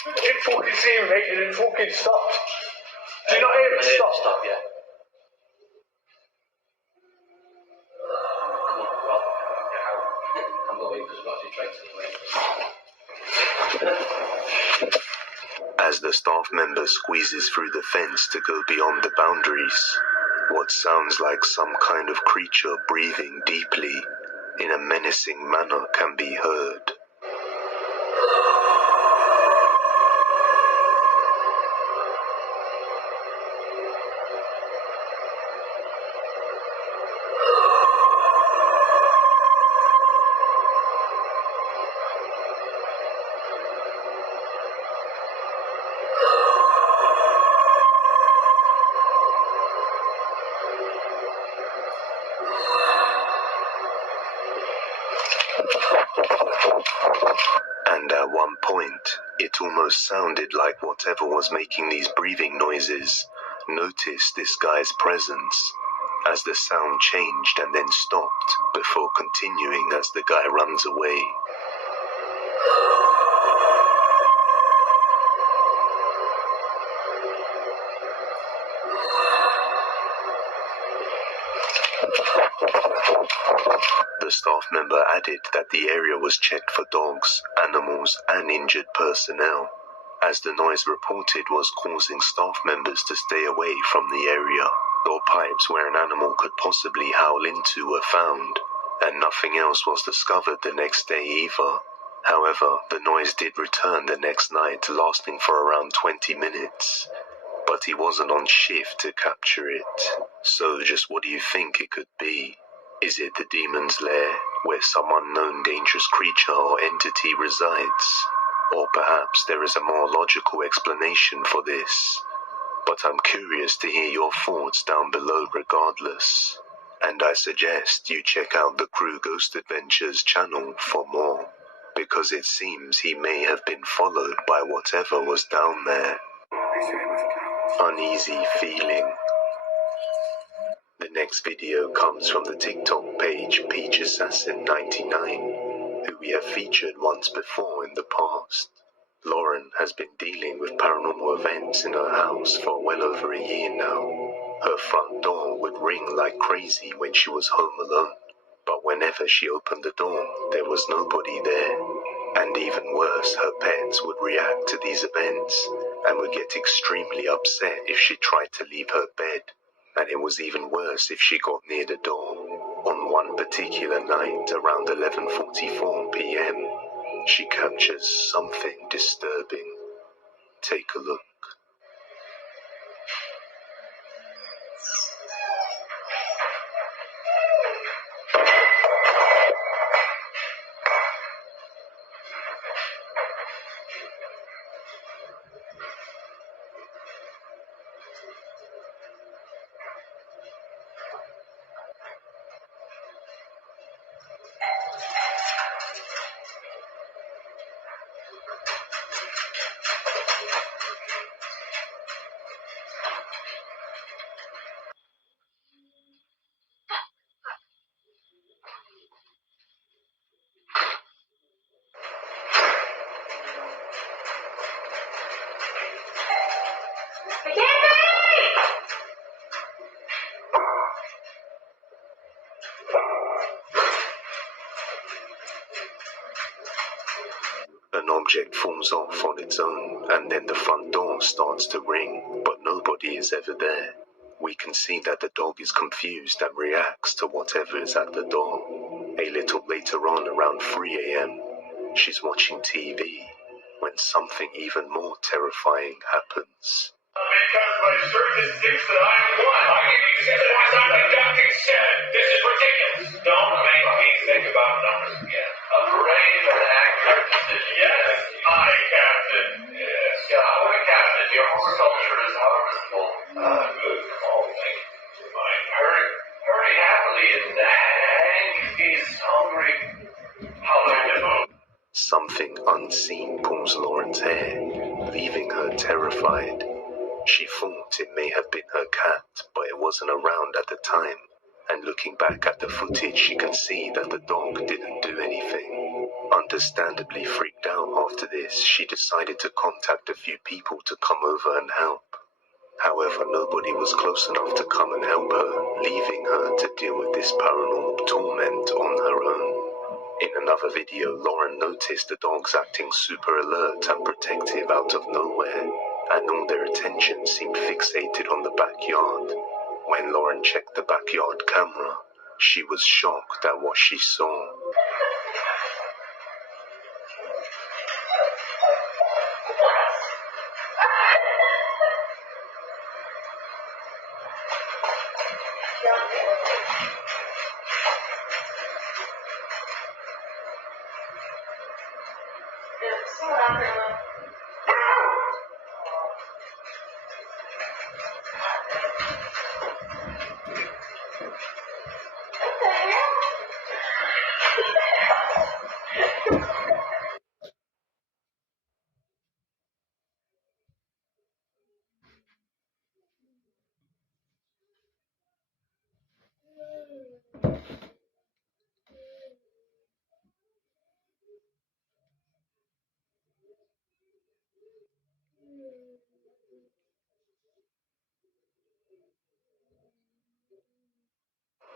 Didn't fucking see him, mate. It didn't fucking stop. Do you not hear it stop? Stop, yeah. I'm not waiting because we've got a few traits anyway. As the staff member squeezes through the fence to go beyond the boundaries, what sounds like some kind of creature breathing deeply in a menacing manner can be heard. And at one point, it almost sounded like whatever was making these breathing noises noticed this guy's presence, as the sound changed and then stopped before continuing as the guy runs away. The staff member added that the area was checked for dogs, animals, and injured personnel, as the noise reported was causing staff members to stay away from the area, or pipes where an animal could possibly howl into were found, and nothing else was discovered the next day either. However, the noise did return the next night, lasting for around 20 minutes. But he wasn't on shift to capture it. So just what do you think it could be? Is it the demon's lair, where some unknown dangerous creature or entity resides? Or perhaps there is a more logical explanation for this. But I'm curious to hear your thoughts down below regardless. And I suggest you check out the Crew Ghost Adventures channel for more, because it seems he may have been followed by whatever was down there. Uneasy feeling. The next video comes from the TikTok page Peach Assassin 99, who we have featured once before in the past. Lauren has been dealing with paranormal events in her house for well over a year now. Her front door would ring like crazy when she was home alone, but whenever she opened the door, there was nobody there. And even worse, her pets would react to these events and would get extremely upset if she tried to leave her bed. And it was even worse if she got near the door. On one particular night, around 11:44 p.m., she captures something disturbing. Take a look. An object falls off on its own, and then the front door starts to ring, but nobody is ever there. We can see that the dog is confused and reacts to whatever is at the door. A little later on, around 3 a.m., she's watching TV when something even more terrifying happens. Because my surgeon thinks that I am one. I give you 6 points on conducting said. This is ridiculous. Don't make me think about numbers again. A brave and accurate decision. Yes, aye, Captain. Yes. Yeah, Captain, your horticulture is harvestable. Good call, thank you. Fine. Hurry happily and Hank is hungry. How long ago? Something unseen pulls Lauren's hair, leaving her terrified. She thought it may have been her cat, but it wasn't around at the time. And looking back at the footage, she can see that the dog didn't do anything. Understandably freaked out after this, she decided to contact a few people to come over and help. However, nobody was close enough to come and help her, leaving her to deal with this paranormal torment on her own. In another video, Lauren noticed the dogs acting super alert and protective out of nowhere, and all their attention seemed fixated on the backyard. When Lauren checked the backyard camera, she was shocked at what she saw.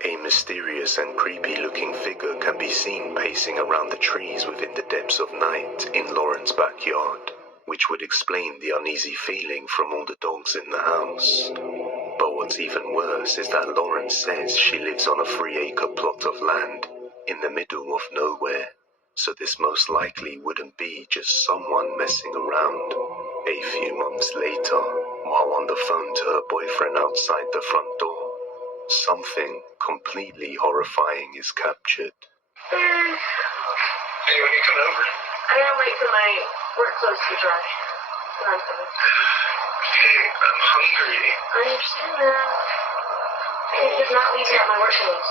A mysterious and creepy-looking figure can be seen pacing around the trees within the depths of night in Lauren's backyard, which would explain the uneasy feeling from all the dogs in the house. But what's even worse is that Lauren says she lives on a 3-acre plot of land in the middle of nowhere, so this most likely wouldn't be just someone messing around. A few months later, while on the phone to her boyfriend outside the front door, something completely horrifying is captured. Hey, when you come over? I gotta wait for my work clothes to dry. Then I'm coming. Hey, I'm hungry. I understand that. I can't just not leave without my work clothes.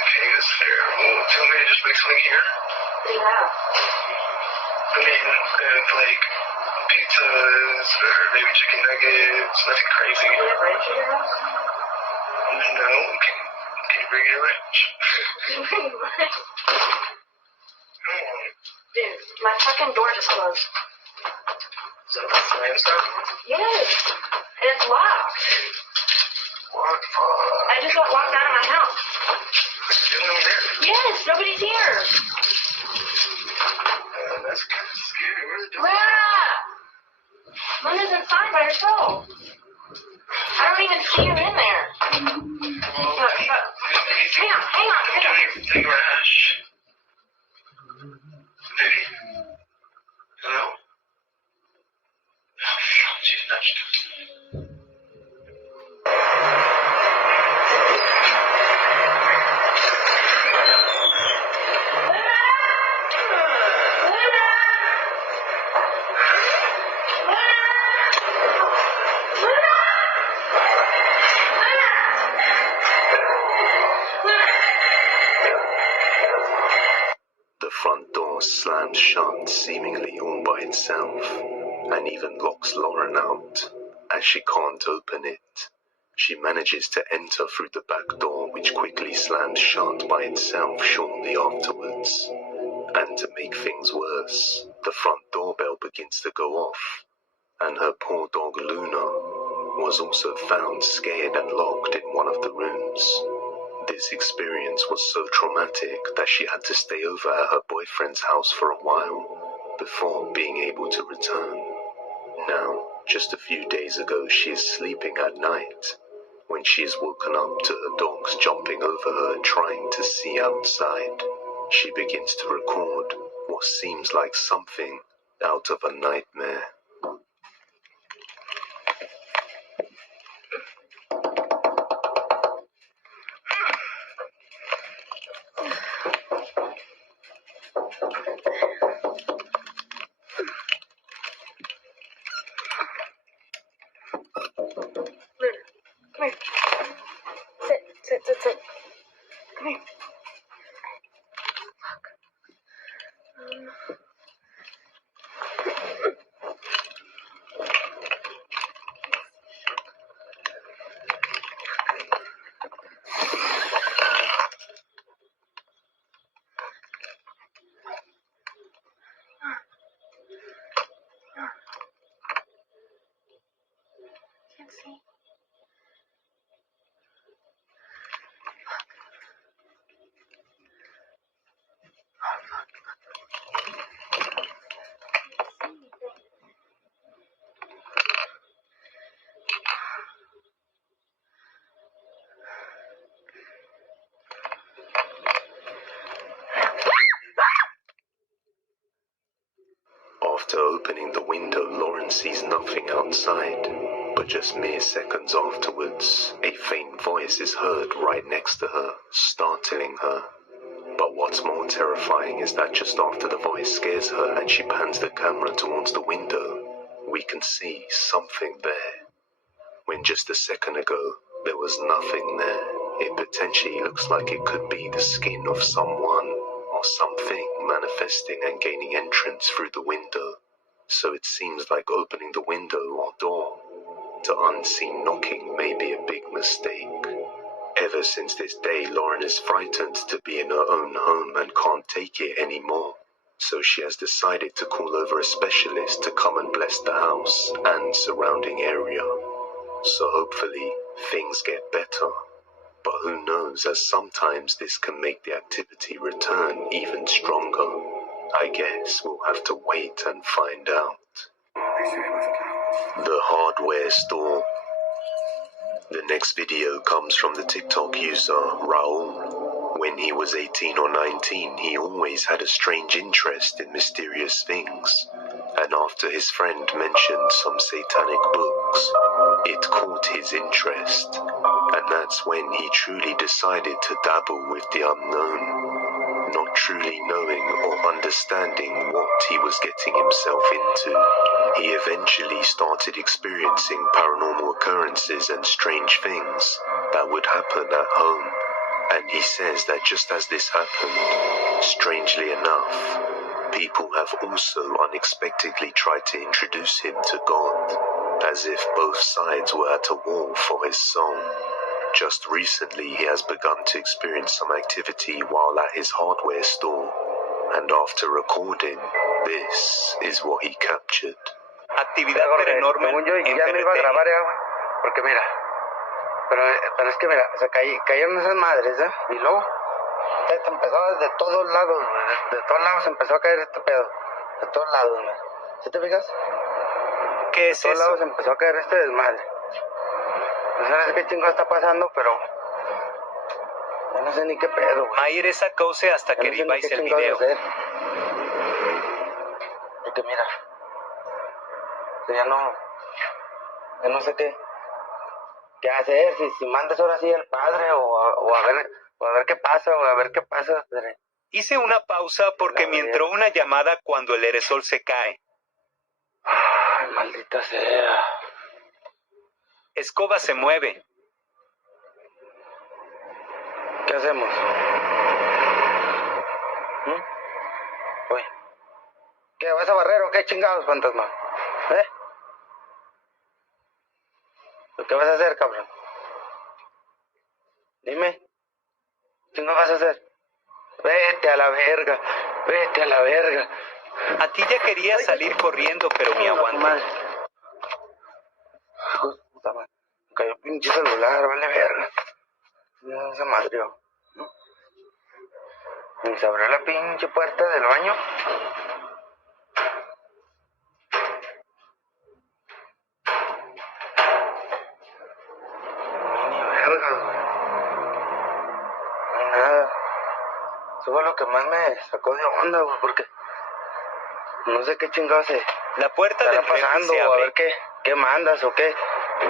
Okay, that's fair. Well, tell me to just make something here? What do you have? I mean, like pizzas or maybe chicken nuggets, nothing crazy. Do you have ranch at your house? No, can you bring your ranch? Can you bring ranch? Dude, my fucking door just closed. Is that a slam stuff? Yes, and it's locked. What the fuck? I just got locked out of my house. There's no one there? Yes, nobody's here. That's kind of scary. Where's the door? Linda's inside by herself. I don't even see her in there. Look, hang on. Take Rash. Baby? Hello? Oh, fuck, she's nudged. The front door slams shut seemingly all by itself, and even locks Lauren out, as she can't open it. She manages to enter through the back door, which quickly slams shut by itself shortly afterwards. And to make things worse, the front doorbell begins to go off, and her poor dog Luna was also found scared and locked in one of the rooms. This experience was so traumatic that she had to stay over at her boyfriend's house for a while, before being able to return. Now, just a few days ago, she is sleeping at night when she is woken up to her dogs jumping over her trying to see outside. She begins to record what seems like something out of a nightmare. Come here. Sit. Come here. Can't see. After opening the window, Lauren sees nothing outside, but just mere seconds afterwards, a faint voice is heard right next to her, startling her. But what's more terrifying is that just after the voice scares her and she pans the camera towards the window, we can see something there. When just a second ago, there was nothing there. It potentially looks like it could be the skin of someone or something manifesting and gaining entrance through the window. So it seems like opening the window or door to unseen knocking may be a big mistake. Ever since this day, Lauren is frightened to be in her own home and can't take it anymore. So she has decided to call over a specialist to come and bless the house and surrounding area. So hopefully things get better. But who knows, as sometimes this can make the activity return even stronger. I guess we'll have to wait and find out. The hardware store. The next video comes from the TikTok user Raul. When he was 18 or 19, he always had a strange interest in mysterious things. And after his friend mentioned some satanic books, it caught his interest. And that's when he truly decided to dabble with the unknown, not truly knowing or understanding what he was getting himself into. He eventually started experiencing paranormal occurrences and strange things that would happen at home. And he says that just as this happened, strangely enough, people have also unexpectedly tried to introduce him to God, as if both sides were at a war for his soul. Just recently, he has begun to experience some activity while at his hardware store, and after recording, this is what he captured. Actividad paranormal según yo en ya me iba a grabar, porque mira, pero es que mira, se cayeron esas madres, y luego se empezó de todos lados, de todos lados se empezó a caer este pedo, de todos lados, ¿sí te fijas? ¿Qué es de todos eso? lados se empezó a caer este desmadre. No sé qué chingo está pasando, pero ya no sé ni qué pedo, güey. Mayer esa cause hasta que viváis el video. Porque mira, ya no sé qué hacer, si mandas ahora sí al padre o a ver qué pasa, o a ver qué pasa. Hice una pausa porque me entró una llamada cuando el aerosol se cae. Ay, maldita sea. Escoba se mueve. ¿Qué hacemos? Oye, ¿qué vas a barrer o qué chingados, fantasma? ¿Qué vas a hacer, cabrón? Dime. ¿Qué no vas a hacer? Vete a la verga. Vete a la verga. A ti ya quería salir corriendo, pero me aguanté. Puta madre. Me cayó pinche celular, vale verga. No se madrió. Y se abrió la pinche puerta del baño. verga, güey. No hay nada. Eso fue lo que más me sacó de onda, güey, porque no sé qué chingados La puerta estará del refri pasando, se o a abre. ver qué mandas o qué.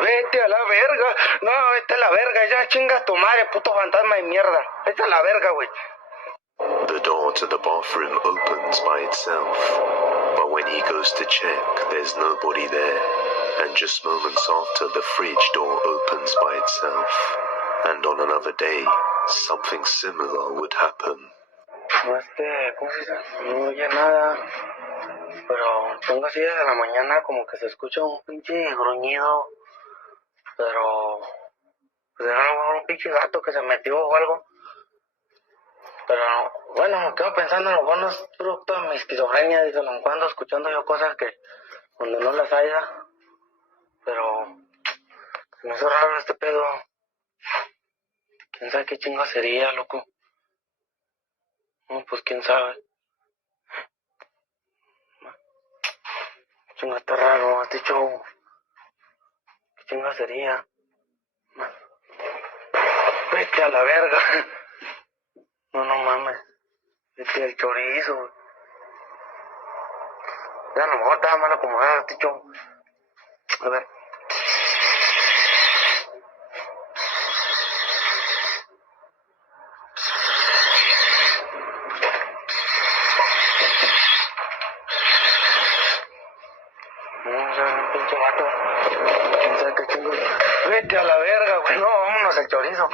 Vete a la verga. No, vete a la verga. Ya chingas tu madre, puto fantasma de mierda. Vete a la verga, güey. The door to the bathroom opens by itself, but when he goes to check, there's nobody there, and just moments after, the fridge door opens by itself, and on another day, something similar would happen. No, ¿cómo se dice? No oye nada, pero tengo así desde la mañana como que se escucha un pinche gruñido, pero pues era un pinche gato que se metió o algo. Pero bueno, me quedo pensando, a lo mejor no es producto de mi esquizofrenia, digo, a lo mejor ando escuchando yo cosas que donde no las haya, pero se me hizo raro este pedo. ¿Quién sabe qué chingo sería, loco? No, pues quién sabe. Chingo está raro, este show. ¿Qué chingo sería? Vete a la verga. No mames. Vete al chorizo, güey. Ya a lo mejor estaba mal acomodado este show. A ver. No, ya un pinche vato. ¿Quién sabe qué chingo? Vete a la verga, güey. No, vámonos al chorizo.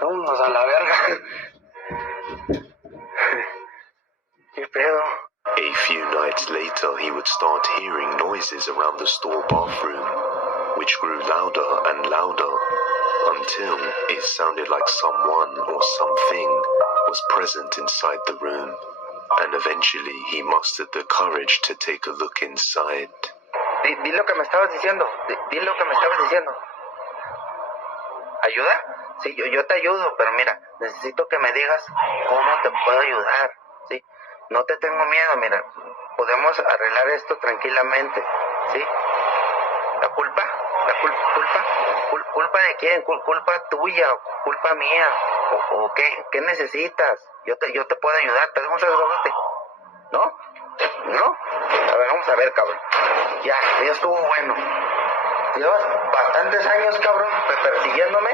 Vámonos a la verga. ¿Qué pedo? A few nights later, he would start hearing noises around the store bathroom, which grew louder and louder, until it sounded like someone or something was present inside the room, and eventually he mustered the courage to take a look inside. Di lo que me estabas diciendo. Di lo que me estabas diciendo. ¿Ayuda? Sí, yo te ayudo, pero mira, necesito que me digas cómo te puedo ayudar, ¿sí? No te tengo miedo, mira, podemos arreglar esto tranquilamente, ¿sí? ¿La culpa de quién? ¿Culpa tuya o culpa mía? ¿O qué necesitas? Yo te puedo ayudar, te dejo un sacerdote, ¿no? ¿No? A ver, vamos a ver, cabrón. Ya estuvo bueno. Llevas bastantes años, cabrón, persiguiéndome.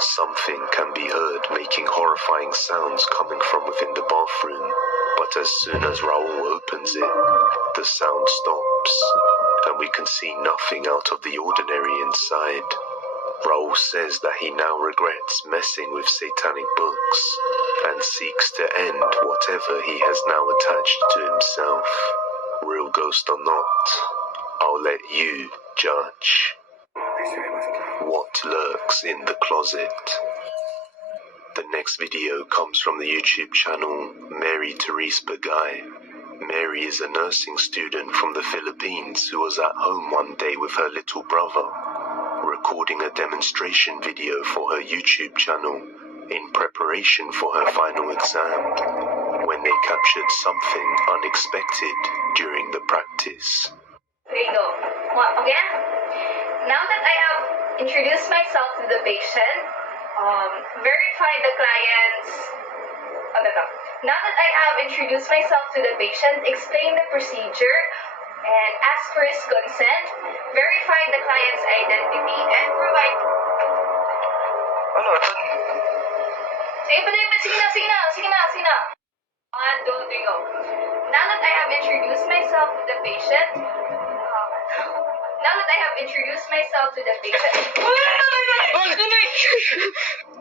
Something can be heard making horrifying sounds coming from within the bathroom, but as soon as Raoul opens it, the sound stops, and we can see nothing out of the ordinary inside. Raoul says that he now regrets messing with satanic books, and seeks to end whatever he has now attached to himself. Real ghost or not, I'll let you judge. What lurks in the closet? The next video comes from the YouTube channel Mary Therese Bagay. Mary is a nursing student from the Philippines who was at home one day with her little brother, recording a demonstration video for her YouTube channel in preparation for her final exam, when they captured something unexpected during the practice. There you go. Okay? Now that I have introduced myself to the patient, verify the client's... Now that I have introduced myself to the patient, explain the procedure, and ask for his consent, verify the client's identity, and provide... Sige na. 1, 2, 3, go. Now that I have introduced myself to the patient,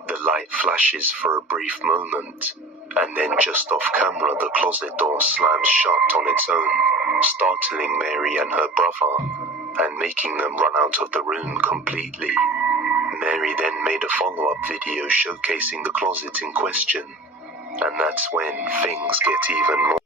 The light flashes for a brief moment, and then just off camera the closet door slams shut on its own, startling Mary and her brother, and making them run out of the room completely. Mary then made a follow-up video showcasing the closet in question, and that's when things get even more